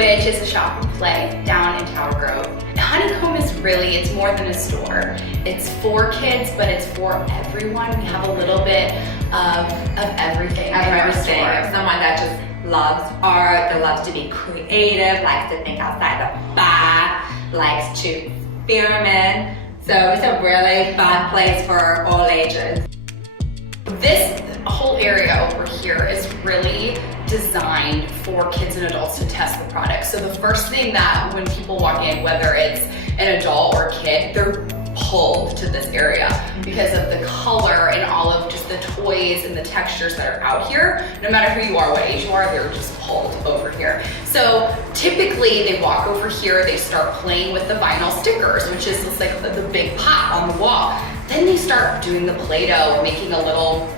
which is a shop and play down in Tower Grove. Honeycomb is really, it's more than a store. It's for kids, but it's for everyone. We have a little bit of everything in our store. Someone that just loves art, that loves to be creative, likes to think outside the box, likes to experiment. So it's a really fun place for all ages. This whole area over here is really designed for kids and adults to test the product. So the first thing that when people walk in, whether it's an adult or a kid, they're pulled to this area because of the color and all of just the toys and the textures that are out here. No matter who you are, what age you are, they're just pulled over here. So typically they walk over here, they start playing with the vinyl stickers, which is just like the big pop on the wall. Then they start doing the Play-Doh, making a little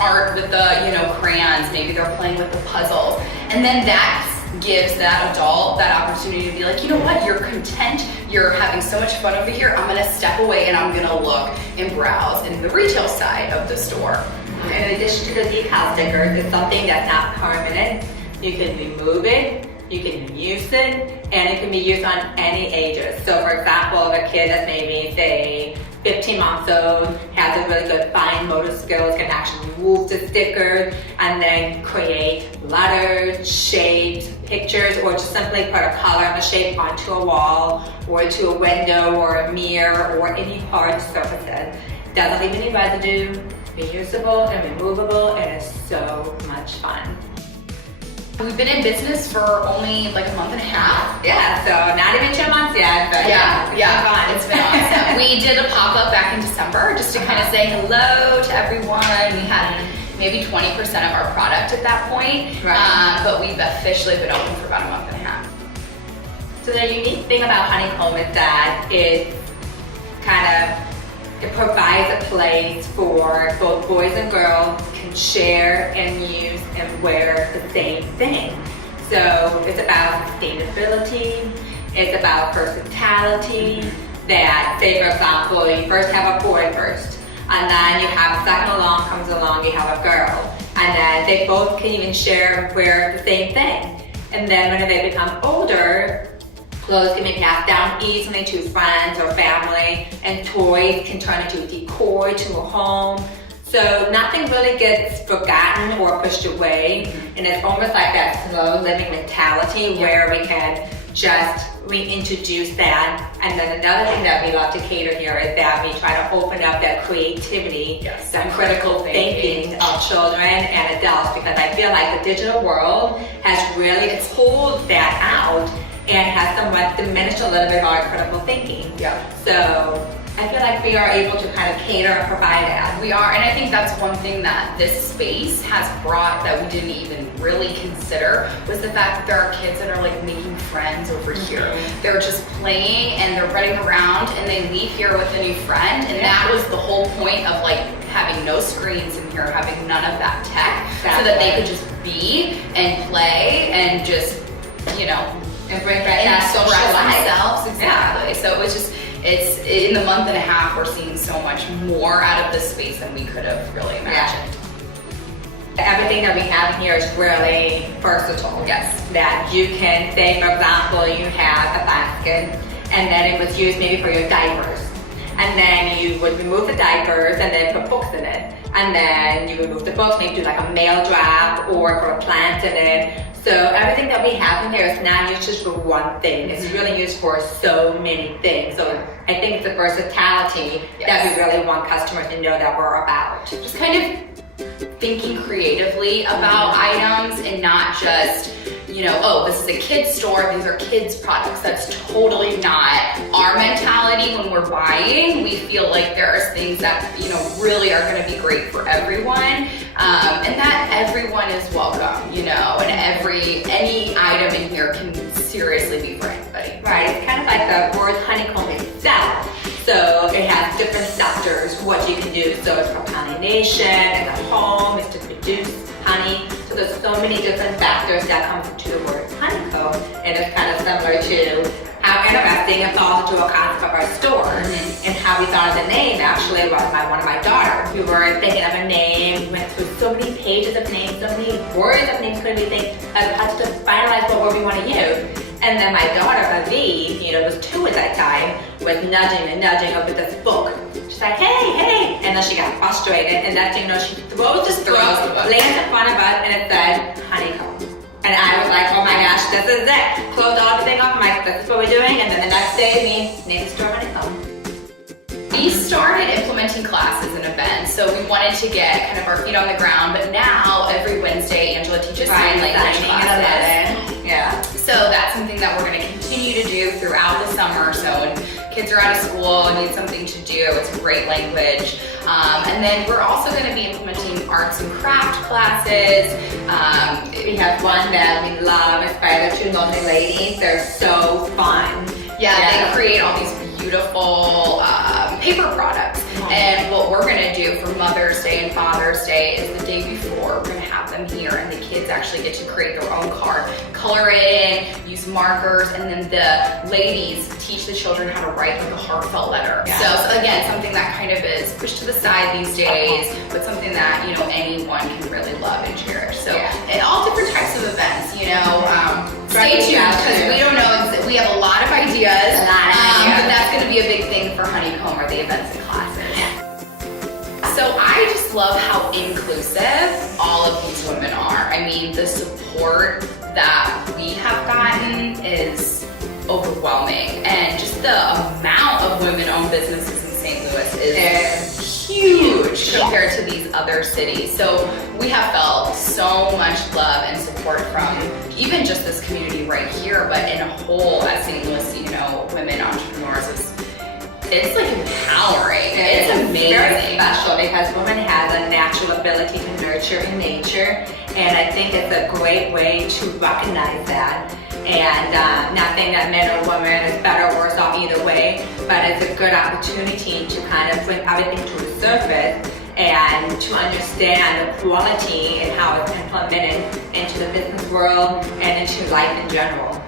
art with the crayons. Maybe they're playing with the puzzles. And then that gives that adult that opportunity to be like, you know what, you're content, you're having so much fun over here, I'm gonna step away and I'm gonna look and browse in the retail side of the store. In addition to the decal stickers, it's something that's not permanent. You can remove it, you can use it, and it can be used on any ages. So for example, if a kid that's maybe, say, 15 months old, has a really good fine motor skills, can actually move the sticker and then create letters, shapes, pictures, or just simply put a color and a shape onto a wall or to a window or a mirror or any hard surfaces. Doesn't leave any residue, reusable and removable, and it's so much fun. We've been in business for only like a month and a half. Yeah, so not even 2 months yet, but it's been awesome. We did a pop-up back in December just to kind of say hello to everyone. We had maybe 20% of our product at that point, but we've officially been open for about a month and a half. So the unique thing about Honeycomb is that it provides a place for both boys and girls can share and use and wear the same thing. So it's about sustainability, it's about versatility, that say for example, you first have a boy first, and then you have a second comes along, you have a girl, and then they both can even share and wear the same thing. And then when they become older, clothes can be passed down easily to friends or family, and toys can turn into decor to a home. So nothing really gets forgotten or pushed away, and it's almost like that slow living mentality where we can just reintroduce that. And then another thing that we love to cater here is that we try to open up that creativity and critical thinking of children and adults, because I feel like the digital world has really pulled that out and has somewhat diminished a little bit of our critical thinking. So I feel like we are able to kind of cater and provide that. We are, and I think that's one thing that this space has brought that we didn't even really consider, was the fact that there are kids that are like making friends over here. They're just playing and they're running around and they leave here with a new friend, and that was the whole point of like having no screens in here, having none of that tech, so that they could just be and play and just, and bring back that social themselves. Exactly. So it was just, it's in the month and a half, we're seeing so much more out of this space than we could have really imagined. Everything that we have in here is really versatile. That you can say, for example, you have a basket and then it was used maybe for your diapers. And then you would remove the diapers and then put books in it. And then you remove the books, maybe do like a mail drop or put a plant in it. So everything that we have in here is not used just for one thing. It's really used for so many things. So I think it's the versatility that we really want customers to know that we're about. Just kind of thinking creatively about items and not just, oh, this is a kid's store, these are kids' products. That's totally not our mentality when we're buying. We feel like there are things that, really are gonna be great for everyone. And that everyone is welcome, and any item in here can seriously be for anybody. Right, it's kind of like the word honeycomb itself. So it has different sectors, what you can do. So it's for pollination, and the home is to produce honey. So there's so many different factors that come to the word honeycomb, and it's kind of similar to how interesting it falls into a concept of our store. And how we thought of the name actually was by one of my daughters. We were thinking of a name, we went through so many pages of names, so many words of names could we think, as to finalize what word we want to use. And then my daughter, Avi, was 2 at that time, was nudging her with this book. She's like, hey. And then she got frustrated, and that's, she throws this book, lands in front of us, and it said, Honeycomb. And I was like, oh my gosh, this is it. Closed everything off, I'm like, this is what we're doing. And then the next day, we named the store Honeycomb. We started implementing classes and events, so we wanted to get kind of our feet on the ground, but now every Wednesday, Angela teaches sign language classes. Yeah. So that's something that we're going to continue to do throughout the summer. So when kids are out of school and need something to do, it's a great language. And then we're also going to be implementing arts and craft classes. We have one that we love. It's by the 2 lonely ladies. They're so fun. Yeah, they create all these beautiful paper products. And what we're gonna do for Mother's Day and Father's Day is the day before, we're gonna have them here and the kids actually get to create their own card, color it in, use markers, and then the ladies teach the children how to write like a heartfelt letter. Yeah. So again, something that kind of is pushed to the side these days, but something that, anyone can really love and cherish. So and all different types of events, stay tuned because we don't know, we have a lot of ideas, but that's gonna be a big thing for Honeycomb, are the events and classes. So I just love how inclusive all of these women are. I mean, the support that we have gotten is overwhelming, and just the amount of women-owned businesses in St. Louis is huge compared to these other cities. So we have felt so much love and support from even just this community right here, but in a whole at St. Louis, women entrepreneurs it's like empowering. It's amazing. Very special because women has a natural ability to nurture in nature, and I think it's a great way to recognize that. And not saying that men or women is better or worse off either way, but it's a good opportunity to kind of bring everything to the surface and to understand the quality and how it's implemented into the business world and into life in general.